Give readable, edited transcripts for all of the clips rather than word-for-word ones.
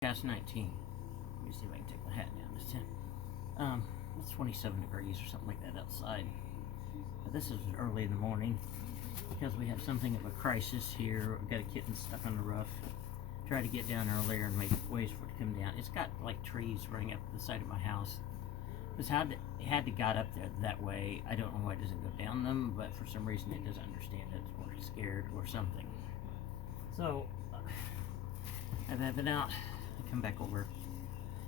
Past 19. Let me see if I can take my hat down. It's 27 degrees or something like that outside. But this is early in the morning because we have something of a crisis here. We've got a kitten stuck on the roof. Try to get down earlier and make ways for it to come down. It's got like trees running up the side of my house. It had to got up there that way. I don't know why it doesn't go down them, but for some reason it doesn't understand it, or it's scared or something. So I've been out. I come back over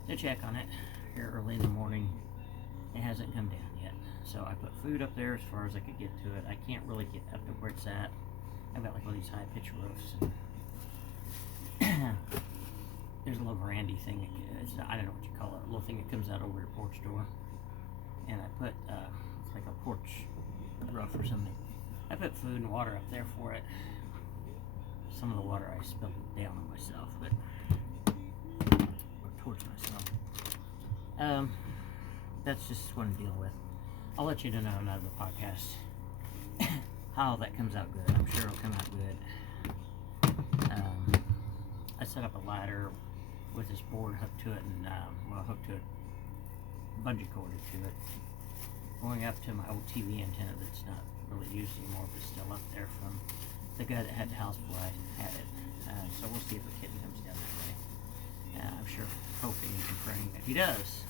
to check on it here early in the morning. It hasn't come down yet, so I put food up there as far as I could get to it. I can't really get up to where it's at. I've got like all these high pitch roofs. And there's a little veranda thing. I don't know what you call it. A little thing that comes out over your porch door. And I put it's like a porch roof or something. I put food and water up there for it. Some of the water I spilled down on myself, or towards myself. That's just one to deal with. I'll let you know in another podcast how that comes out good. I'm sure it'll come out good. I set up a ladder with this board hooked to it, and hooked to it, bungee corded to it, going up to my old TV antenna that's not really used anymore, but still up there from the guy that had the house before I had it. So we'll see if the kitten comes down that way. I'm sure, hoping and praying that he does.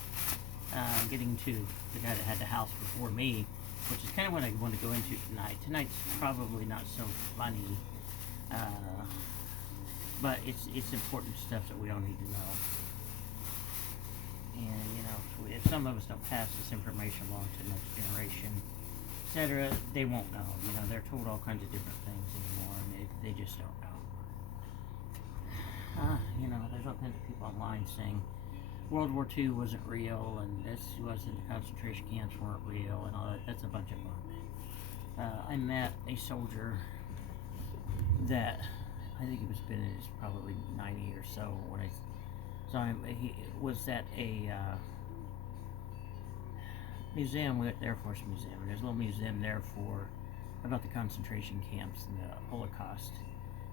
Getting to the guy that had the house before me, which is kind of what I want to go into tonight. Tonight's probably not so funny, but it's important stuff that we all need to know. And if some of us don't pass this information along to the next generation, etc., they won't know. They're told all kinds of different things anymore, and they just don't know. There's all kinds of people online saying World War II wasn't real, and this wasn't, the concentration camps weren't real, and all that. That's a bunch of bunk. I met a soldier that I think he was been in his probably 90 or so when I saw him. He was at a museum, we went to the Air Force Museum, and there's a little museum there about the concentration camps and the Holocaust.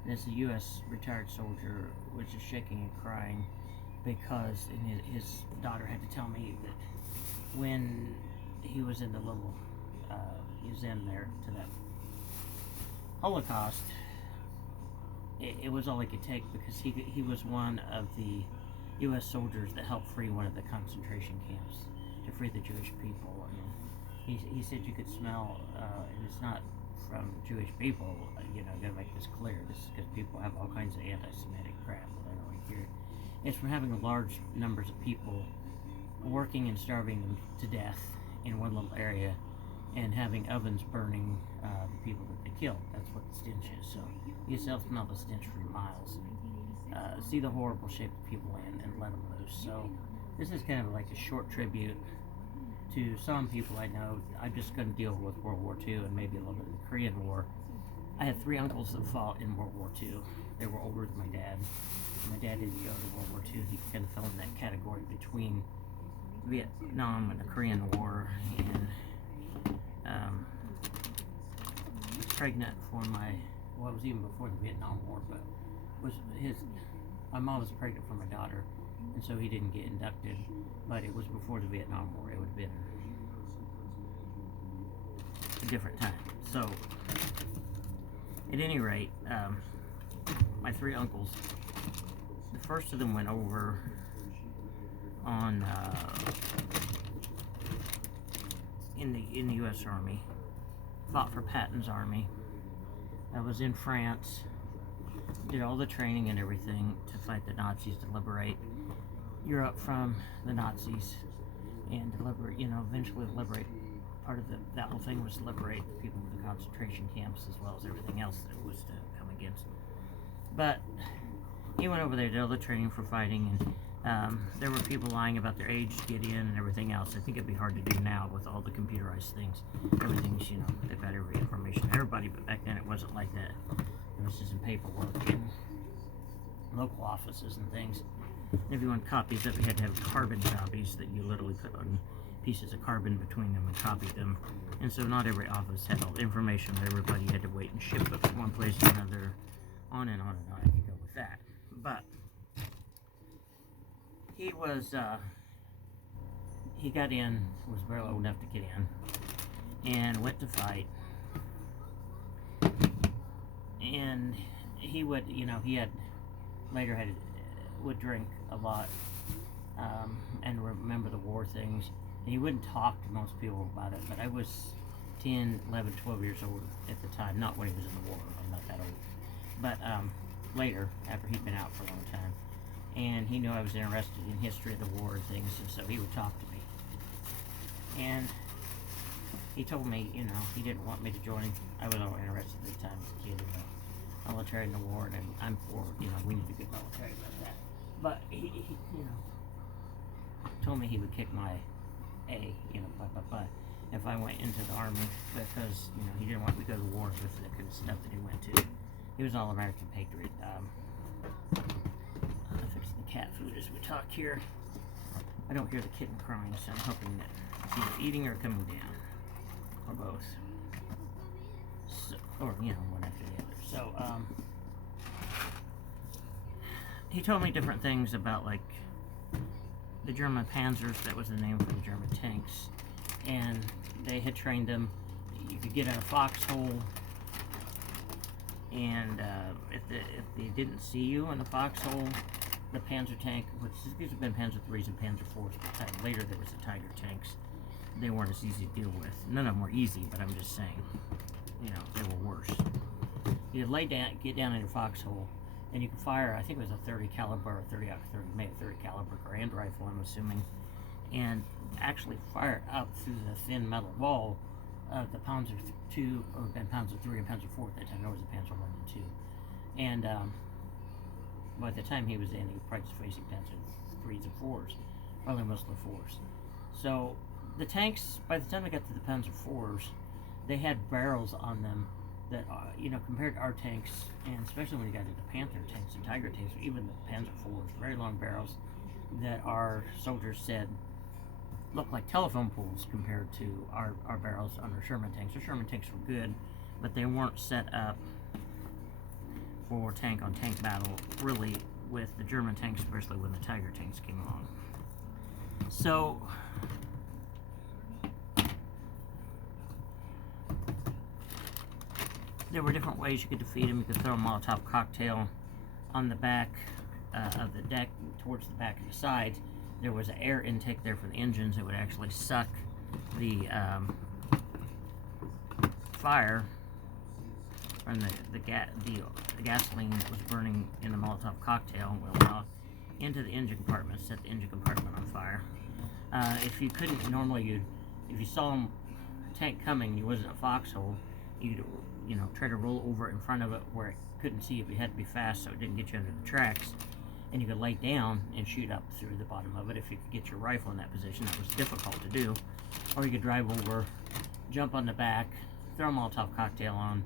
And as a U.S. retired soldier was just shaking and crying because his daughter had to tell me that when he was in the little museum there to that Holocaust, it was all he could take, because he was one of the U.S. soldiers that helped free one of the concentration camps to free the Jewish people. And he said you could smell, and it's not from Jewish people, gotta make this clear. This is because people have all kinds of anti-Semitic crap that I don't like here. It's from having large numbers of people working and starving them to death in one little area, and having ovens burning the people that they killed. That's what the stench is. So you can smell the stench for miles. See the horrible shape of people in and let them loose. So this is kind of like a short tribute to some people I know. I'm just going to deal with World War II and maybe a little bit of the Korean War. I had 3 uncles that fought in World War II. They were older than my dad. My dad didn't go to World War II. He kind of fell in that category between Vietnam and the Korean War. And was pregnant for it was even before the Vietnam War, but my mom was pregnant for my daughter, and so he didn't get inducted, but it was before the Vietnam War. It would have been a different time. So at any rate, my 3 uncles, the first of them went over on in the U.S. Army, fought for Patton's army. I was in France, did all the training and everything to fight the Nazis, to liberate Europe from the Nazis, and eventually liberate. Part of that whole thing was to liberate the people in the concentration camps, as well as everything else that was to come against. But he went over there, did all the training for fighting, and there were people lying about their age to get in and everything else. I think it'd be hard to do now with all the computerized things. Everything's, they've got every information, everybody, but back then it wasn't like that. It was just in paperwork in local offices and things. If you want copies of it, you had to have carbon copies that you literally put on pieces of carbon between them and copied them. And so not every office had all the information. Everybody had to wait and ship it from one place to another, on and on and on. I could go with that. But he was, he got in, was barely old enough to get in, and went to fight. And he would, he had, later would drink a lot, and remember the war things. And he wouldn't talk to most people about it, but I was 10, 11, 12 years old at the time, not when he was in the war, I'm not that old, but later, after he'd been out for a long time, and he knew I was interested in history of the war and things, and so he would talk to me. And he told me, he didn't want me to join him. I was all interested at the time as a kid in the military and the war, and I'm for, we need a good military about that. But he told me he would kick my A, if I went into the Army, because, he didn't want me to go to the war with the kind of stuff that he went to. He was an all-American patriot. Fixing the cat food as we talk here. I don't hear the kitten crying, so I'm hoping that it's either eating or coming down, or both. So, or, one after the other. So, he told me different things about, like, the German Panzers. That was the name for the German tanks, and they had trained them. You could get in a foxhole, and if they didn't see you in the foxhole, the Panzer tank, which these have been Panzer IIIs and Panzer IVs, but later there was the Tiger tanks. They weren't as easy to deal with. None of them were easy, but I'm just saying, they were worse. You lay down, get down in your foxhole, and you can fire, I think it was a 30 caliber or 30 caliber Grand rifle, I'm assuming, and actually fire it up through the thin metal wall of the Panzer II, or Panzer III and Panzer IV at that time. There was a Panzer I and II. And by the time he was in, he was probably facing Panzer IIIs and IVs, probably mostly IVs. So the tanks, by the time they got to the Panzer IVs, they had barrels on them that, compared to our tanks, and especially when you got into Panther tanks and Tiger tanks, or even the Panzer IVs, very long barrels that our soldiers said looked like telephone poles compared to our barrels on our Sherman tanks. Our Sherman tanks were good, but they weren't set up for tank-on-tank battle, really, with the German tanks, especially when the Tiger tanks came along. So, there were different ways you could defeat them. You could throw a Molotov cocktail on the back of the deck, towards the back and the sides. There was an air intake there for the engines. It would actually suck the fire from the gasoline that was burning in the Molotov cocktail into the engine compartment, set the engine compartment on fire. If you couldn't, normally if you saw a tank coming, you wasn't a foxhole, you'd try to roll over in front of it where it couldn't see you, but you had to be fast so it didn't get you under the tracks. And you could lay down and shoot up through the bottom of it if you could get your rifle in that position. That was difficult to do. Or you could drive over, jump on the back, throw a Molotov cocktail on,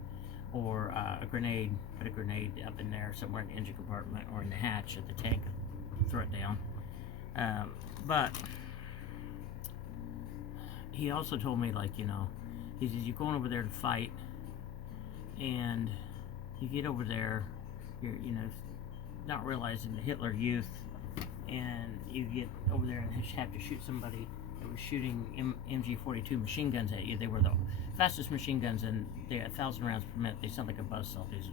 or a grenade, put a grenade up in there somewhere in the engine compartment or in the hatch of the tank, throw it down. But he also told me, he says, you're going over there to fight, and you get over there, you're, not realizing the Hitler Youth, and you get over there and have to shoot somebody that was shooting MG-42 machine guns at you. They were the fastest machine guns, and they're 1,000 rounds per minute. They sound like a buzzsaw. It's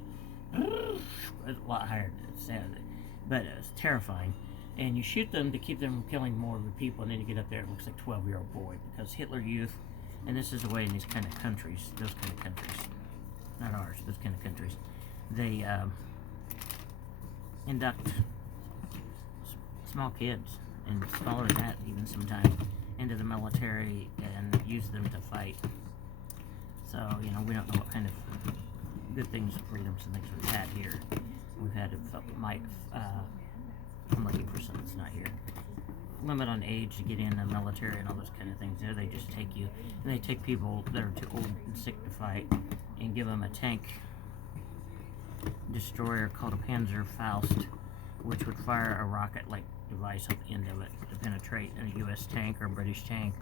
a lot higher than it sounded, but it's terrifying. And you shoot them to keep them from killing more of the people, and then you get up there, it looks like a 12-year-old boy, because Hitler Youth, and this is the way in these kind of countries, those kind of countries, not ours, those kind of countries, they induct small kids, and smaller than that even sometimes, into the military and use them to fight. So, we don't know what kind of good things, freedoms and things we've had here. We've had I'm looking for something that's not here. Limit on age to get in the military and all those kind of things. There they just take you, and they take people that are too old and sick to fight and give them a tank destroyer called a Panzer Faust, which would fire a rocket-like device at the end of it to penetrate a U.S. tank or a British tank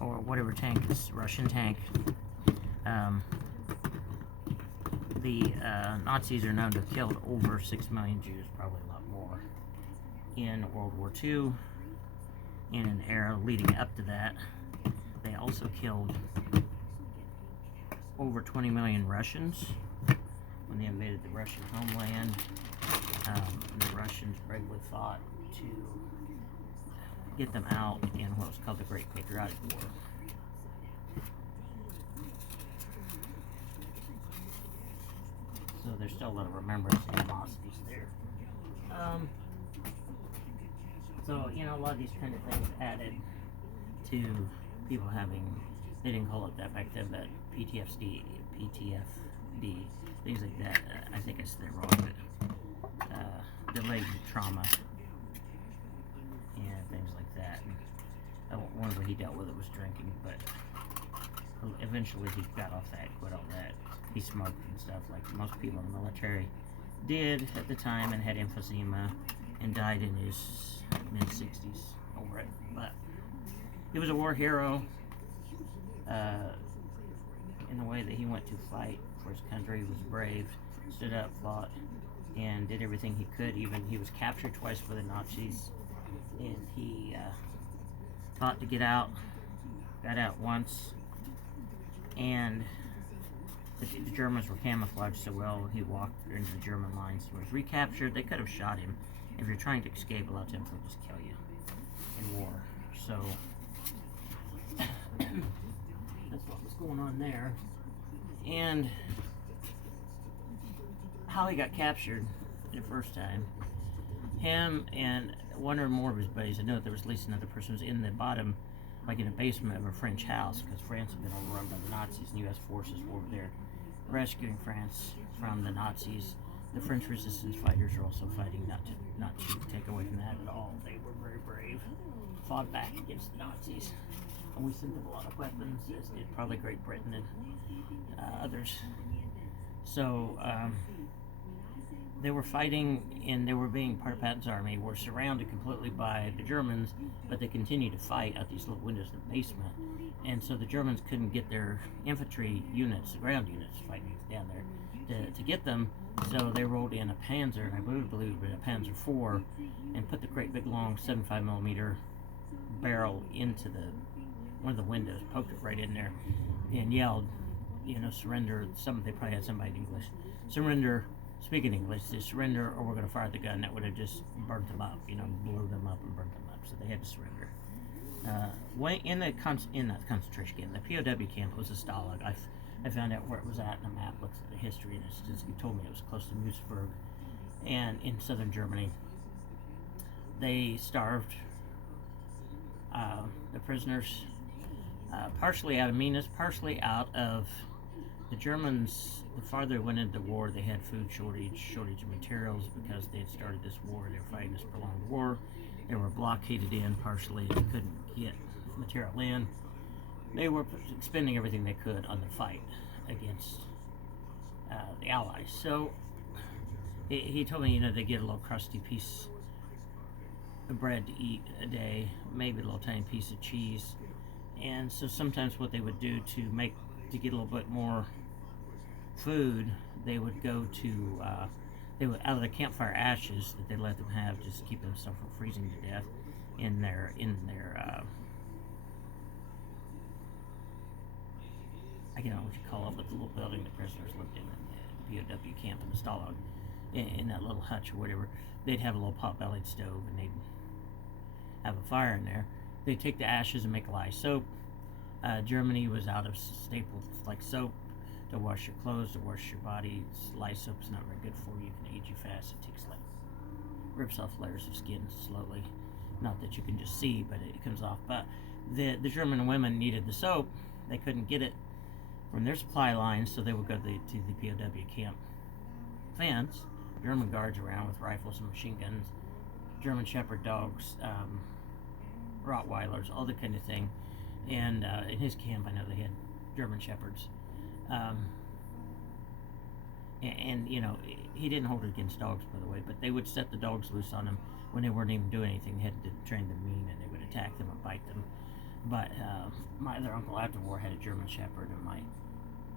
or whatever tank is Russian tank. The Nazis are known to have killed over 6 million Jews, probably a lot more, in World War II. in an era leading up to that. They also killed over 20 million Russians when they invaded the Russian homeland. The Russians bravely fought to get them out in what was called the Great Patriotic War. So there's still a lot of remembrance and animosities there. So, you know, a lot of these kind of things added to people having, they didn't call it that back then, but PTSD, things like that. I think I said it wrong, but delayed trauma and things like that. One way he dealt with it was drinking, but eventually he got off that, quit all that. He smoked and stuff like most people in the military did at the time, and had emphysema and died in his mid-60s over it. But he was a war hero in the way that he went to fight for his country. He was brave, stood up, fought, and did everything he could. Even he was captured twice by the Nazis, and he fought to get out, got out once, and the Germans were camouflaged so well, he walked into the German lines. He was recaptured. They could have shot him. If you're trying to escape, a lot of times they'll just kill you in war. So that's what was going on there. And how he got captured the first time, him and one or more of his buddies, I know there was at least another person, was in the bottom, like in a basement of a French house, because France had been overrun by the Nazis, and U.S. forces were over there rescuing France from the Nazis. The French resistance fighters are also fighting not to take away from that at all. They were very brave, fought back against the Nazis, and we sent them a lot of weapons, as did probably Great Britain and others. So they were fighting, and they were being part of Patton's army, were surrounded completely by the Germans, but they continued to fight out these little windows in the basement. And so the Germans couldn't get their infantry units, the ground units fighting down there, to get them. So they rolled in a Panzer, and I believe it was a Panzer IV, and put the great big long 75mm barrel into one of the windows, poked it right in there, and yelled, you know, surrender. They probably had somebody in English. Surrender. Speaking English, they surrender, or we're going to fire the gun. That would have just burnt them up, you know, blew them up and burnt them up. So they had to surrender. In that concentration camp, the POW camp was a Stalag. I found out where it was at in a map, looked at the history, and he told me it was close to Mussberg, and in southern Germany. They starved the prisoners, partially out of meanness, partially out of the Germans. The farther they went into the war, they had food shortage of materials, because they had started this war. They were fighting this prolonged war. They were blockaded in partially. They couldn't get material in. They were expending everything they could on the fight against the Allies. So he told me, you know, they get a little crusty piece of bread to eat a day, maybe a little tiny piece of cheese. And so sometimes what they would do to get a little bit more food, they would go to they would, out of the campfire ashes that they let them have, just keep themselves from freezing to death in their I don't know what you call it, but the little building the prisoners lived in the POW camp in the Stalag, in that little hutch or whatever. They'd have a little pot-bellied stove, and they'd have a fire in there. They'd take the ashes and make lye soap. Germany was out of staples like soap to wash your clothes, to wash your body. Lye soap's not very good for you. It can age you fast. It takes rips off layers of skin slowly. Not that you can just see, but it comes off. But the German women needed the soap. They couldn't get it from their supply lines, so they would go to the POW camp fence. German guards around with rifles and machine guns, German Shepherd dogs, Rottweilers, all that kind of thing. And in his camp, I know they had German Shepherds. And you know, he didn't hold it against dogs, by the way, but they would set the dogs loose on him when they weren't even doing anything. They had to train them mean, and they would attack them and bite them. But my other uncle after war had a German Shepherd, and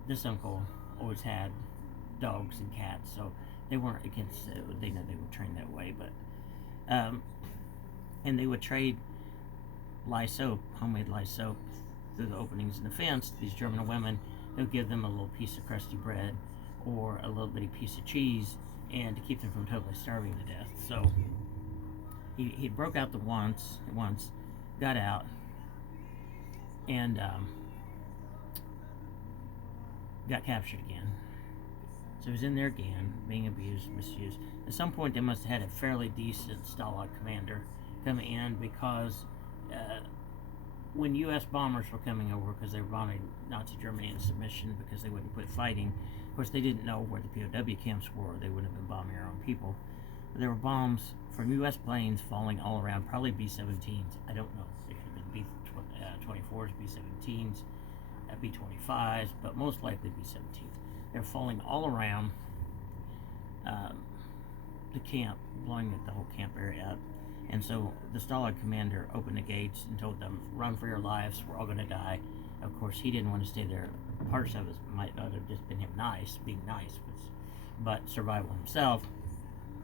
this uncle always had dogs and cats, so they weren't against they know they were trained that way. But and they would trade lye soap, homemade lye soap, through the openings in the fence. These German women who give them a little piece of crusty bread or a little bitty piece of cheese, and to keep them from totally starving to death. So he broke out once, got out, and got captured again. So he was in there again, being abused, misused. At some point, they must have had a fairly decent Stalag commander come in, because when U.S. bombers were coming over, because they were bombing Nazi Germany in submission because they wouldn't quit fighting. Of course, they didn't know where the POW camps were. They wouldn't have been bombing their own people. But there were bombs from U.S. planes falling all around, probably B-17s. I don't know. They could have been B-24s, B-17s, B-25s, but most likely B-17s. They're falling all around the camp, blowing the whole camp area up. And so the Stalag commander opened the gates and told them, "Run for your lives, we're all going to die." Of course, he didn't want to stay there. Parts of it might not have just been him being nice, but survival himself,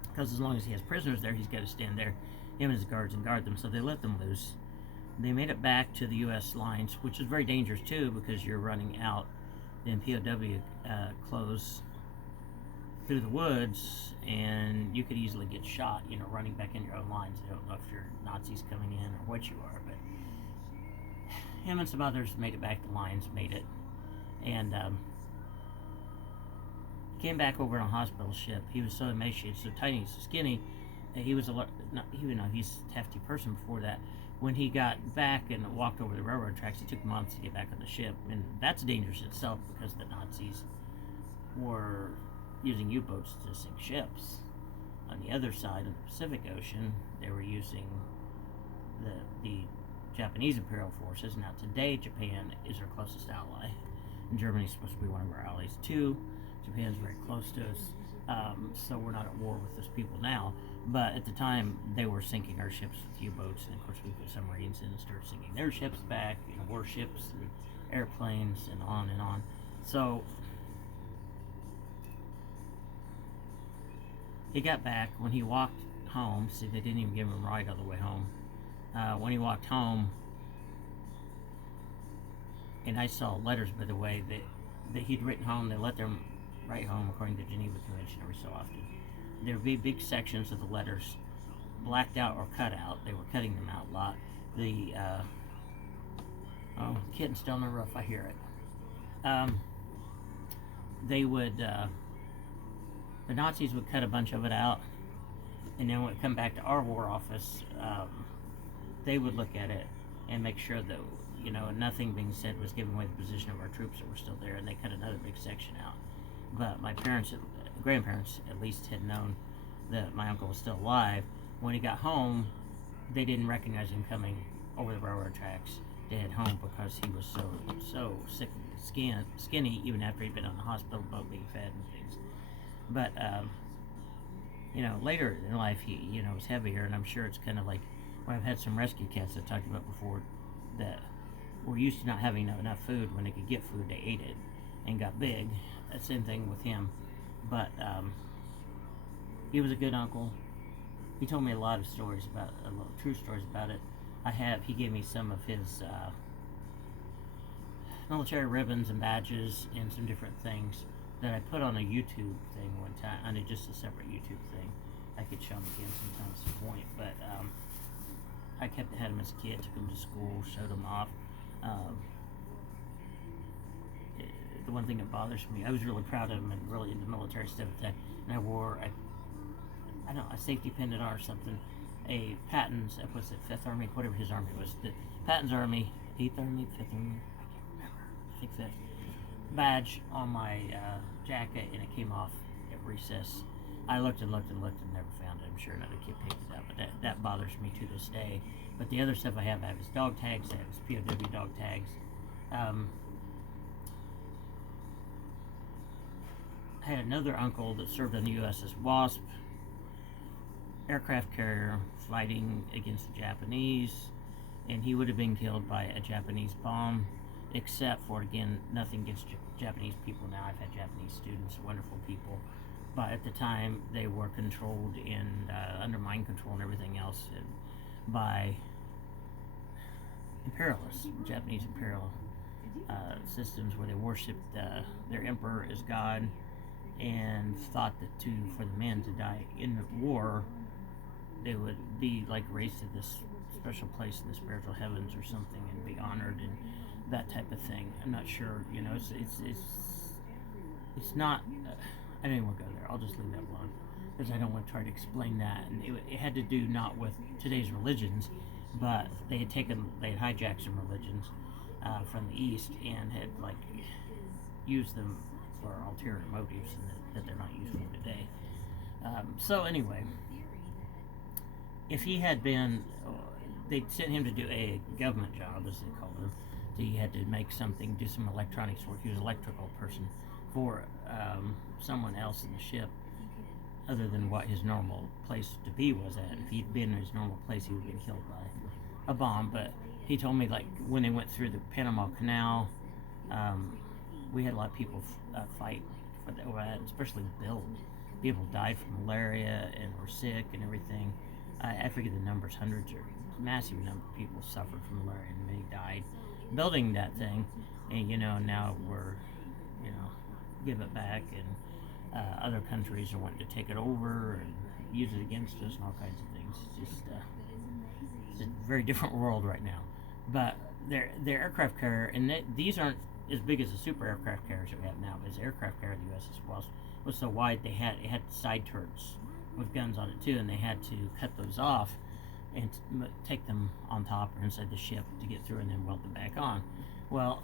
because as long as he has prisoners there, he's got to stand there, him and his guards, and guard them. So they let them loose. They made it back to the U.S. lines, which is very dangerous too, because you're running out in POW clothes through the woods, and you could easily get shot, running back in your own lines. I don't know if you're Nazis coming in or what you are, but him and some others made it back. The lines made it, and came back over on a hospital ship. He was so emaciated, so tiny, so skinny. He was he's a hefty person before that. When he got back and walked over the railroad tracks, it took months to get back on the ship, and that's dangerous itself, because the Nazis were using U-boats to sink ships. On the other side of the Pacific Ocean, they were using the Japanese Imperial Forces. Now today, Japan is our closest ally, and Germany's supposed to be one of our allies too. Japan's very close to us, so we're not at war with those people now. But at the time, they were sinking our ships with U-boats, and of course we put submarines in and started sinking their ships back, warships and airplanes, and on and on. So he got back. When he walked home, see, they didn't even give him a ride all the way home. When he walked home, and I saw letters, by the way, that he'd written home. They let them write home according to the Geneva Convention every so often. There would be big sections of the letters blacked out or cut out. They were cutting them out a lot. The kitten's still on the roof. I hear it. They would, the Nazis would cut a bunch of it out, and then when it come back to our war office, they would look at it and make sure that, nothing being said was giving away the position of our troops that were still there, and they cut another big section out. But my grandparents at least had known that my uncle was still alive. When he got home, they didn't recognize him coming over the railroad tracks to head home, because he was so sick and skinny, even after he'd been on the hospital boat being fed and things. But later in life, he was heavier, and I'm sure it's kind of like when I've had some rescue cats I've talked about before that were used to not having enough food. When they could get food, they ate it and got big. Same thing with him. But he was a good uncle. He told me a lot of stories true stories about it. He gave me some of his military ribbons and badges and some different things that I put on a YouTube thing one time, on just a separate YouTube thing. I could show him again sometime at some point, but I had him as a kid, took him to school, showed him off. The one thing that bothers me, I was really proud of him and really into military stuff at that, and I wore a safety pin at or something, a Patton's, was it 5th Army, whatever his army was, the Patton's Army, 8th Army, 5th Army, I can't remember, I think 5th, badge on my jacket, and it came off at recess. I looked and never found it. I'm sure another kid picked it up, but that bothers me to this day. But the other stuff I have his dog tags, I have his POW dog tags. I had another uncle that served on the USS Wasp, aircraft carrier, fighting against the Japanese, and he would have been killed by a Japanese bomb, except for, again, nothing against Japanese people now. I've had Japanese students, wonderful people, but at the time they were controlled and under mind control and everything else by imperialists, Japanese imperial systems, where they worshipped their emperor as God, and thought that for the men to die in the war, they would be like raised to this special place in the spiritual heavens or something, and be honored and that type of thing. I'm not sure. It's not. I don't even want to go there. I'll just leave that alone, because I don't want to try to explain that. And it had to do not with today's religions, but they had hijacked some religions from the East and had used them for ulterior motives, and that they're not useful today. So anyway, if he had been, they sent him to do a government job, as they called him. He had to make something, do some electronics work. He was an electrical person for someone else in the ship, other than what his normal place to be was at. If he'd been in his normal place, he would have been killed by a bomb. But he told me, when they went through the Panama Canal, we had a lot of people fight for that, especially Bill. People died from malaria and were sick and everything. I forget the numbers, hundreds or massive number of people suffered from malaria, and many died building that thing. And now we're give it back, and other countries are wanting to take it over and use it against us and all kinds of things. It's a very different world right now. But their aircraft carrier, and these aren't as big as the super aircraft carriers that we have now, but the aircraft carrier of the USS was so wide, it had side turrets with guns on it too, and they had to cut those off and take them on top or inside the ship to get through, and then weld them back on. Well,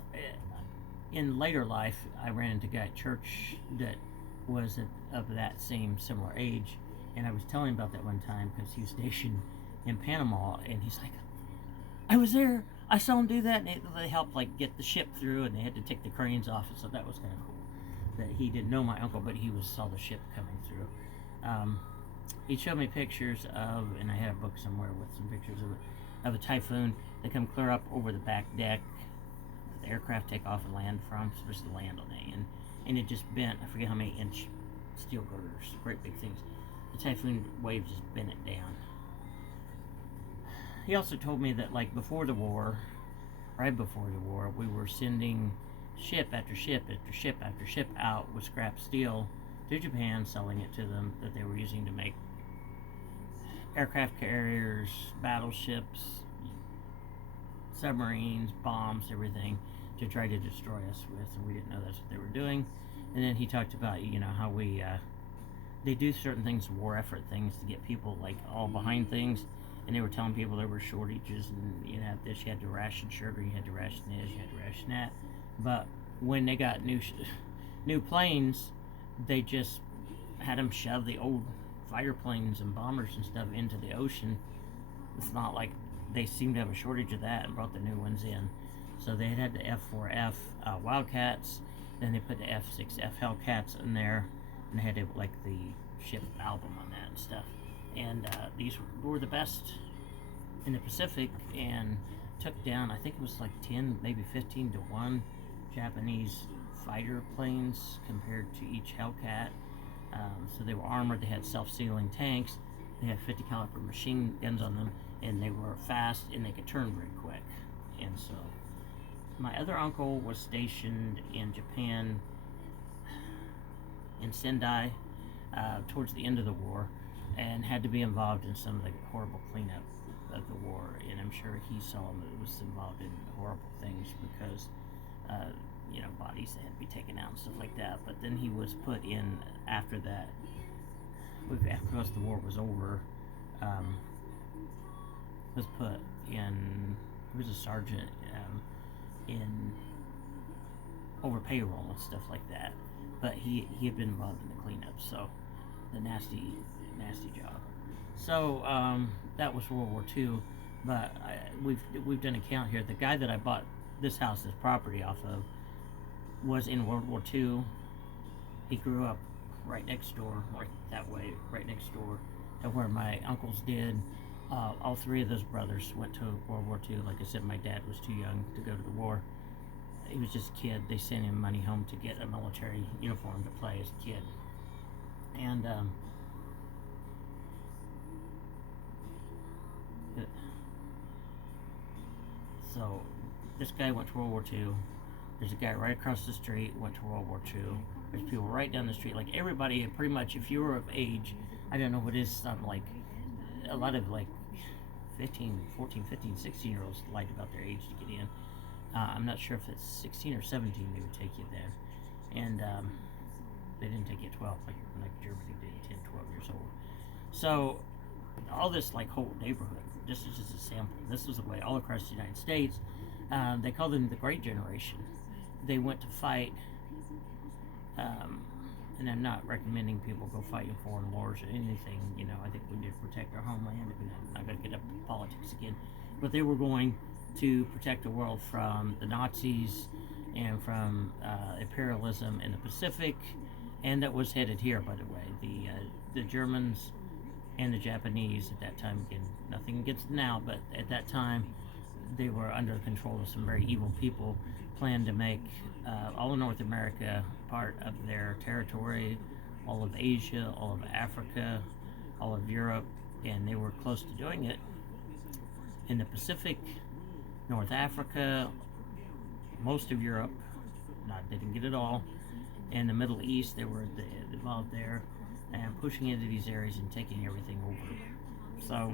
in later life, I ran into a guy at church that was of that same similar age, and I was telling him about that one time because he was stationed in Panama, and he's like, I was there, I saw him do that, and they helped get the ship through, and they had to take the cranes off, and so that was kind of cool. That he didn't know my uncle, but he saw the ship coming through. He showed me pictures of, and I had a book somewhere with some pictures of a typhoon that come clear up over the back deck, the aircraft take off and land from, supposed to land on the end, and it just bent, I forget how many inch steel girders, great big things. The typhoon wave just bent it down. He also told me that before the war, right before the war, we were sending ship after ship after ship after ship out with scrap steel to Japan, selling it to them, that they were using to make aircraft carriers, battleships, submarines, bombs, everything, to try to destroy us with, and we didn't know that's what they were doing. And then he talked about, how they do certain things, war effort things, to get people all behind things, and they were telling people there were shortages, and you had to ration sugar, you had to ration this, you had to ration that. But when they got new planes, they just had them shove the old fighter planes and bombers and stuff into the ocean. It's not like they seemed to have a shortage of that and brought the new ones in. So they had the F4F Wildcats, then they put the F6F Hellcats in there, and they had the ship album on that and stuff. And these were the best in the Pacific, and took down, I think it was 10, maybe 15 to 1 Japanese fighter planes compared to each Hellcat. So they were armored, they had self-sealing tanks, they had 50 caliber machine guns on them, and they were fast, and they could turn very quick. And so my other uncle was stationed in Japan, in Sendai, towards the end of the war, and had to be involved in some of the horrible cleanup of the war. And I'm sure he saw that was involved in horrible things, because bodies that had to be taken out and stuff like that. But then he was put in after that, because the war was over, was put in, he was a sergeant in over payroll and stuff like that. But he had been involved in the cleanup, so the nasty job. So that was World War II. But we've done a count here. The guy that I bought this house, this property off of, was in World War II. He grew up right next door, right that way, right next door to where my uncles did. All three of those brothers went to World War II. Like I said, my dad was too young to go to the war. He was just a kid. They sent him money home to get a military uniform to play as a kid. And So this guy went to World War II. There's a guy right across the street went to World War II. There's people right down the street. Like everybody, pretty much, if you were of age, I don't know what it is, something like a lot of like 14, 15, 16-year-olds lied about their age to get in. I'm not sure if it's 16 or 17 they would take you then. And they didn't take you at 12 like Germany did, 10, 12 years old. So all this like whole neighborhood, this is just a sample. This was the way all across the United States. They call them the Great Generation. They went to fight, and I'm not recommending people go fight in foreign wars or anything. You know, I think we need to protect our homeland. I'm not going to get up to politics again. But they were going to protect the world from the Nazis and from imperialism in the Pacific, and that was headed here, by the way. The Germans and the Japanese at that time, again, nothing against them now, but at that time, they were under the control of some very evil people, planned to make all of North America part of their territory, all of Asia, all of Africa, all of Europe, and they were close to doing it. In the Pacific, North Africa, most of Europe, they didn't get it all. In the Middle East, they were involved there, and pushing into these areas and taking everything over. So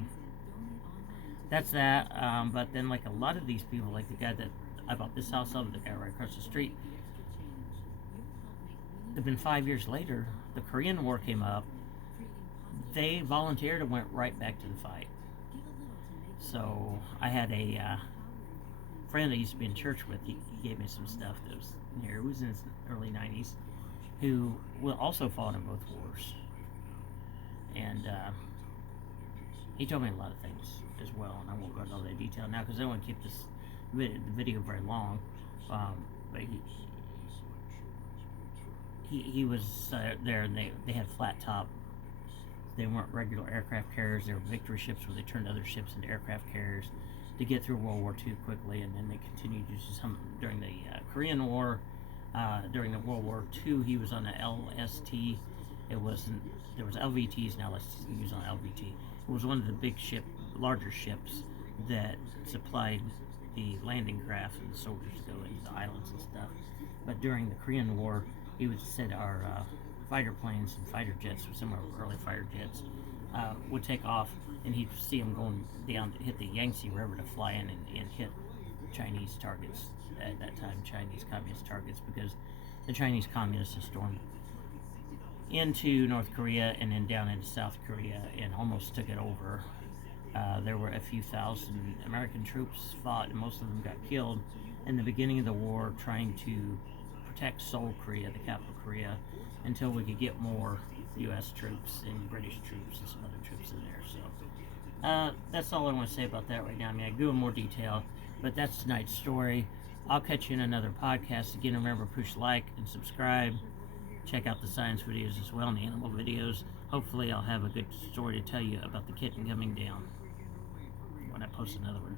that's that. But then, like a lot of these people, like the guy that I bought this house of, the guy right across the street, it's been 5 years later, the Korean War came up. They volunteered and went right back to the fight. So I had a friend I used to be in church with. He gave me some stuff that was here. It was in his early 90s, who also fought in both wars. And he told me a lot of things as well, and I won't go into all that detail now because I don't want to keep this video very long. But he was there, and they had flat top. They weren't regular aircraft carriers. They were victory ships where they turned other ships into aircraft carriers to get through World War II quickly, and then they continued to do some during the Korean War. During the World War II, he was on the LST. There was LVTs, now let's use on LVT. It was one of the larger ships that supplied the landing craft and the soldiers to go into the islands and stuff. But during the Korean War, he would said our fighter planes and fighter jets, some of our early fighter jets, would take off, and he'd see them going down to hit the Yangtze River to fly in and hit Chinese targets at that time, Chinese communist targets, because the Chinese communists had stormed into North Korea and then down into South Korea and almost took it over. There were a few thousand American troops fought, and most of them got killed in the beginning of the war trying to protect Seoul, Korea, the capital Korea, until we could get more U.S. troops and British troops and some other troops in there. So that's all I want to say about that right now. I mean, I could go in more detail, but that's tonight's story. I'll catch you in another podcast. Again, remember, push like and subscribe. Check out the science videos as well and the animal videos. Hopefully I'll have a good story to tell you about the kitten coming down when I post another one.